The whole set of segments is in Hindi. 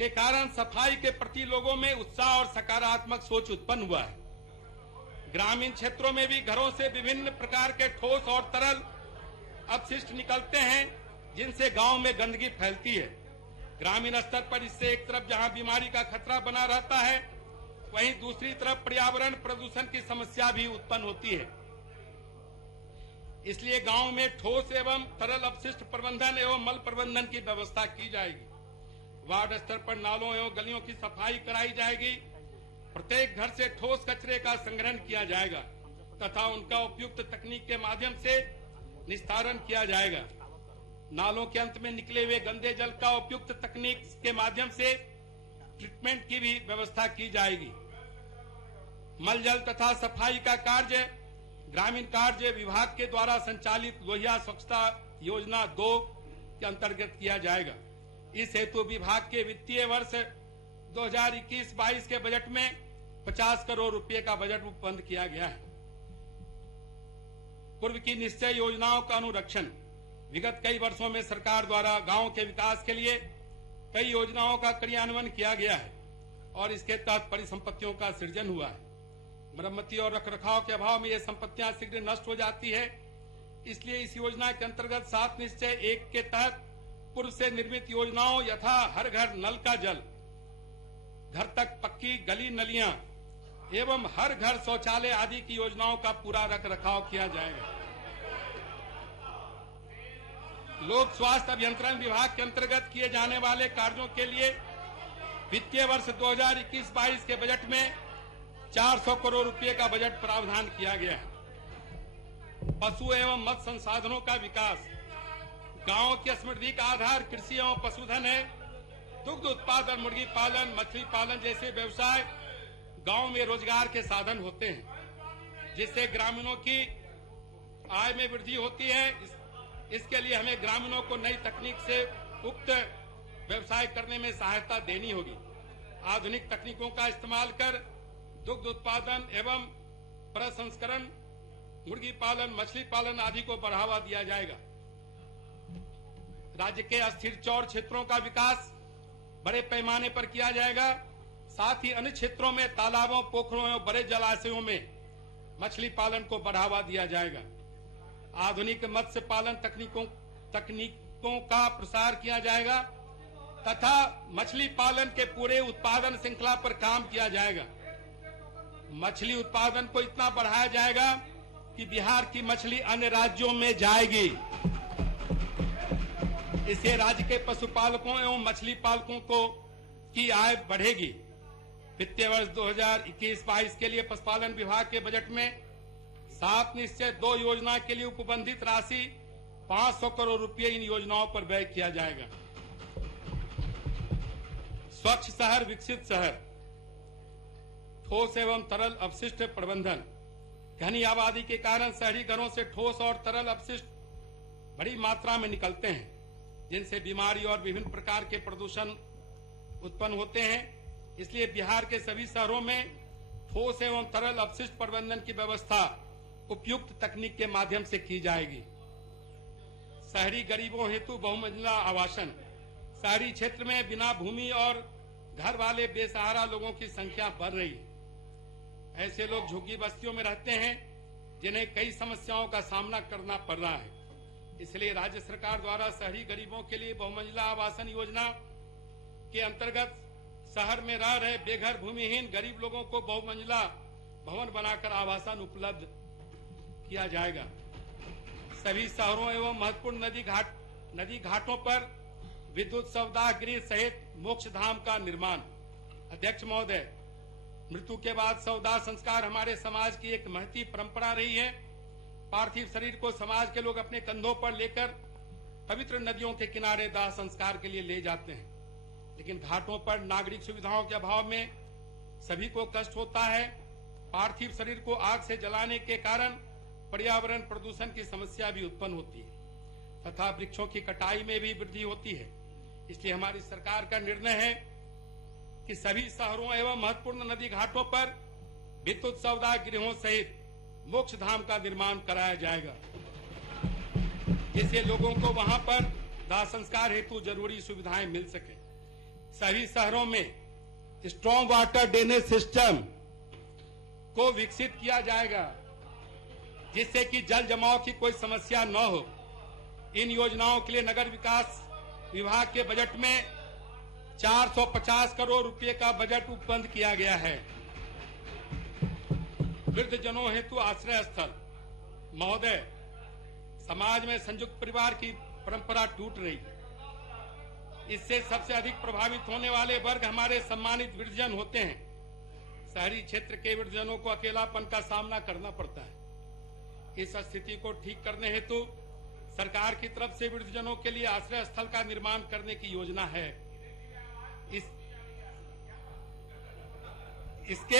के कारण सफाई के प्रति लोगों में उत्साह और सकारात्मक सोच उत्पन्न हुआ है। ग्रामीण क्षेत्रों में भी घरों से विभिन्न प्रकार के ठोस और तरल अपशिष्ट निकलते हैं, जिनसे गांव में गंदगी फैलती है। ग्रामीण स्तर पर इससे एक तरफ जहां बीमारी का खतरा बना रहता है, वहीं दूसरी तरफ पर्यावरण प्रदूषण की समस्या भी उत्पन्न होती है। इसलिए गांव में ठोस एवं तरल अपशिष्ट प्रबंधन एवं मल प्रबंधन की व्यवस्था की जाएगी। वार्ड स्तर पर नालों एवं गलियों की सफाई कराई जाएगी। प्रत्येक घर से ठोस कचरे का संग्रहण किया जाएगा तथा उनका उपयुक्त तकनीक के माध्यम से निस्तारण किया जाएगा। नालों के अंत में निकले हुए गंदे जल का उपयुक्त तकनीक के माध्यम से ट्रीटमेंट की भी व्यवस्था की जाएगी। मल जल तथा सफाई का कार्य ग्रामीण कार्य विभाग के द्वारा संचालित लोहिया स्वच्छता योजना 2 के अंतर्गत किया जाएगा। इस हेतु विभाग के वित्तीय वर्ष 2021-22 के बजट में 50 करोड़ रुपए का बजट उपबंध किया गया है। पूर्व की निश्चय योजनाओं का अनुरक्षण। विगत कई वर्षों में सरकार द्वारा गांव के विकास के लिए कई योजनाओं का क्रियान्वयन किया गया है और इसके तहत परिसंपत्तियों का सृजन हुआ है। मरम्मती और रखरखाव के अभाव में ये संपत्तियां शीघ्र नष्ट हो जाती है। इसलिए इस योजना के अंतर्गत 7 निश्चय 1 के तहत पूर्व से निर्मित योजनाओं यथा हर घर नल का जल, घर तक पक्की गली नलियां एवं हर घर शौचालय आदि की योजनाओं का पूरा रखरखाव किया जाएगा। लोक स्वास्थ्य अभियंत्रण विभाग के अंतर्गत किए जाने वाले कार्यों के लिए वित्तीय वर्ष 2021-22 के बजट में 400 करोड़ रुपए का बजट प्रावधान किया गया है। पशु एवं मत्स्य संसाधनों का विकास। गांव की समृद्धि का आधार कृषि एवं पशुधन है। दुग्ध उत्पादन, मुर्गी पालन, मछली पालन जैसे व्यवसाय गांव में रोजगार के साधन होते हैं, जिससे ग्रामीणों की आय में वृद्धि होती है। इसके लिए हमें ग्रामीणों को नई तकनीक से उक्त व्यवसाय करने में सहायता देनी होगी। आधुनिक तकनीकों का इस्तेमाल कर दुग्ध उत्पादन एवं प्रसंस्करण, मुर्गी पालन, मछली पालन आदि को बढ़ावा दिया जाएगा। राज्य के अस्थिर चौड़ क्षेत्रों का विकास बड़े पैमाने पर किया जाएगा। साथ ही अन्य क्षेत्रों में तालाबों, पोखरों एवं बड़े जलाशयों में मछली पालन को बढ़ावा दिया जाएगा। आधुनिक मत्स्य पालन तकनीकों का प्रसार किया जाएगा तथा मछली पालन के पूरे उत्पादन श्रृंखला पर काम किया जाएगा। मछली उत्पादन को इतना बढ़ाया जाएगा कि बिहार की मछली अन्य राज्यों में जाएगी। इससे राज्य के पशुपालकों एवं मछली पालकों की आय बढ़ेगी। वित्तीय वर्ष 2021-22 के लिए पशुपालन विभाग के बजट में 7 निश्चय 2 योजना के लिए उपबंधित राशि 500 करोड़ रुपए इन योजनाओं पर व्यय किया जाएगा। स्वच्छ शहर विकसित शहर। ठोस एवं तरल अपशिष्ट प्रबंधन। घनी आबादी के कारण शहरी घरों से ठोस और तरल अपशिष्ट बड़ी मात्रा में निकलते हैं, जिनसे बीमारी और विभिन्न प्रकार के प्रदूषण उत्पन्न होते हैं। इसलिए बिहार के सभी शहरों में ठोस एवं तरल अपशिष्ट प्रबंधन की व्यवस्था उपयुक्त तकनीक के माध्यम से की जाएगी। शहरी गरीबों हेतु बहुमंजिला आवासन। शहरी क्षेत्र में बिना भूमि और घर वाले बेसहारा लोगों की संख्या बढ़ रही है। ऐसे लोग झुग्गी बस्तियों में रहते हैं, जिन्हें कई समस्याओं का सामना करना पड़ रहा है। इसलिए राज्य सरकार द्वारा शहरी गरीबों के लिए बहुमंजिला आवासन योजना के अंतर्गत शहर में रह रहे बेघर भूमिहीन गरीब लोगों को बहुमंजिला भवन बनाकर आवासन उपलब्ध किया जाएगा। सभी शहरों एवं महत्वपूर्ण नदी घाटों पर विद्युत शवदाह गृह सहित मोक्ष धाम का निर्माण। अध्यक्ष महोदय, मृत्यु के बाद शवदाह संस्कार हमारे समाज की एक महती परंपरा रही है। पार्थिव शरीर को समाज के लोग अपने कंधों पर लेकर पवित्र नदियों के किनारे दाह संस्कार के लिए ले जाते हैं, लेकिन घाटों पर नागरिक सुविधाओं के अभाव में सभी को कष्ट होता है। पार्थिव शरीर को आग से जलाने के कारण पर्यावरण प्रदूषण की समस्या भी उत्पन्न होती है तथा वृक्षों की कटाई में भी वृद्धि होती है। इसलिए हमारी सरकार का निर्णय है कि सभी शहरों एवं महत्वपूर्ण नदी घाटों पर विद्युत शवदाह गृहों सहित मोक्ष धाम का निर्माण कराया जाएगा, जिससे लोगों को वहां पर दाह संस्कार हेतु जरूरी सुविधाएं मिल सके। सभी शहरों में स्ट्रॉन्ग वाटर ड्रेनेज सिस्टम को विकसित किया जाएगा, जिससे कि जल जमाव की कोई समस्या न हो। इन योजनाओं के लिए नगर विकास विभाग के बजट में 450 करोड़ रुपए का बजट उपबंध किया गया है। वृद्धजनों हेतु आश्रय स्थल। महोदय, समाज में संयुक्त परिवार की परंपरा टूट रही है। इससे सबसे अधिक प्रभावित होने वाले वर्ग हमारे सम्मानित वृद्धजन होते हैं। शहरी क्षेत्र के वृद्धजनों को अकेलापन का सामना करना पड़ता है। इस स्थिति को ठीक करने हेतु सरकार की तरफ से वृद्धजनों के लिए आश्रय स्थल का निर्माण करने की योजना है। इसके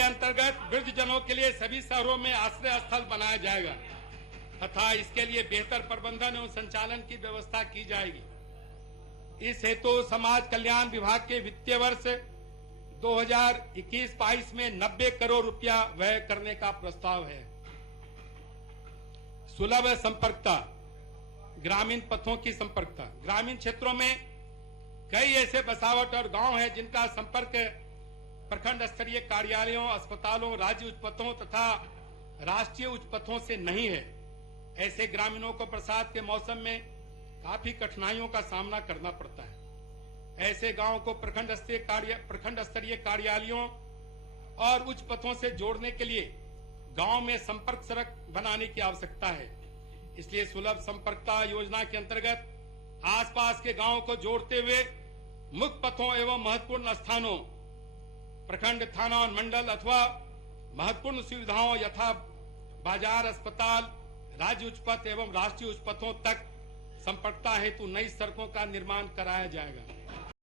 अंतर्गत वृद्धजनों के लिए सभी शहरों में आश्रय स्थल बनाया जाएगा तथा इसके लिए बेहतर प्रबंधन एवं संचालन की व्यवस्था की जाएगी। इस हेतु समाज कल्याण विभाग के वित्तीय वर्ष 2021-22 में 90 करोड़ रुपया व्यय करने का प्रस्ताव है। सुलभ संपर्कता। ग्रामीण पथों की संपर्कता। ग्रामीण क्षेत्रों में कई ऐसे बसावट और गांव हैं जिनका संपर्क प्रखंड स्तरीय कार्यालयों, अस्पतालों, राज्य उच्च पथों तथा राष्ट्रीय उच्च पथों से नहीं है। ऐसे ग्रामीणों को बरसात के मौसम में काफी कठिनाइयों का सामना करना पड़ता है। ऐसे गांवों को प्रखंड स्तरीय कार्यालयों और उच्च पथों से जोड़ने के लिए गांव में संपर्क सड़क बनाने की आवश्यकता है। इसलिए सुलभ संपर्कता योजना के अंतर्गत आसपास के गांवों को जोड़ते हुए मुख्य पथों एवं महत्वपूर्ण स्थानों, प्रखंड, थाना और मंडल अथवा महत्वपूर्ण सुविधाओं यथा बाजार, अस्पताल, राज्य उच्च पथ एवं राष्ट्रीय उच्च पथों तक संपर्कता हेतु नई सड़कों का निर्माण कराया जाएगा।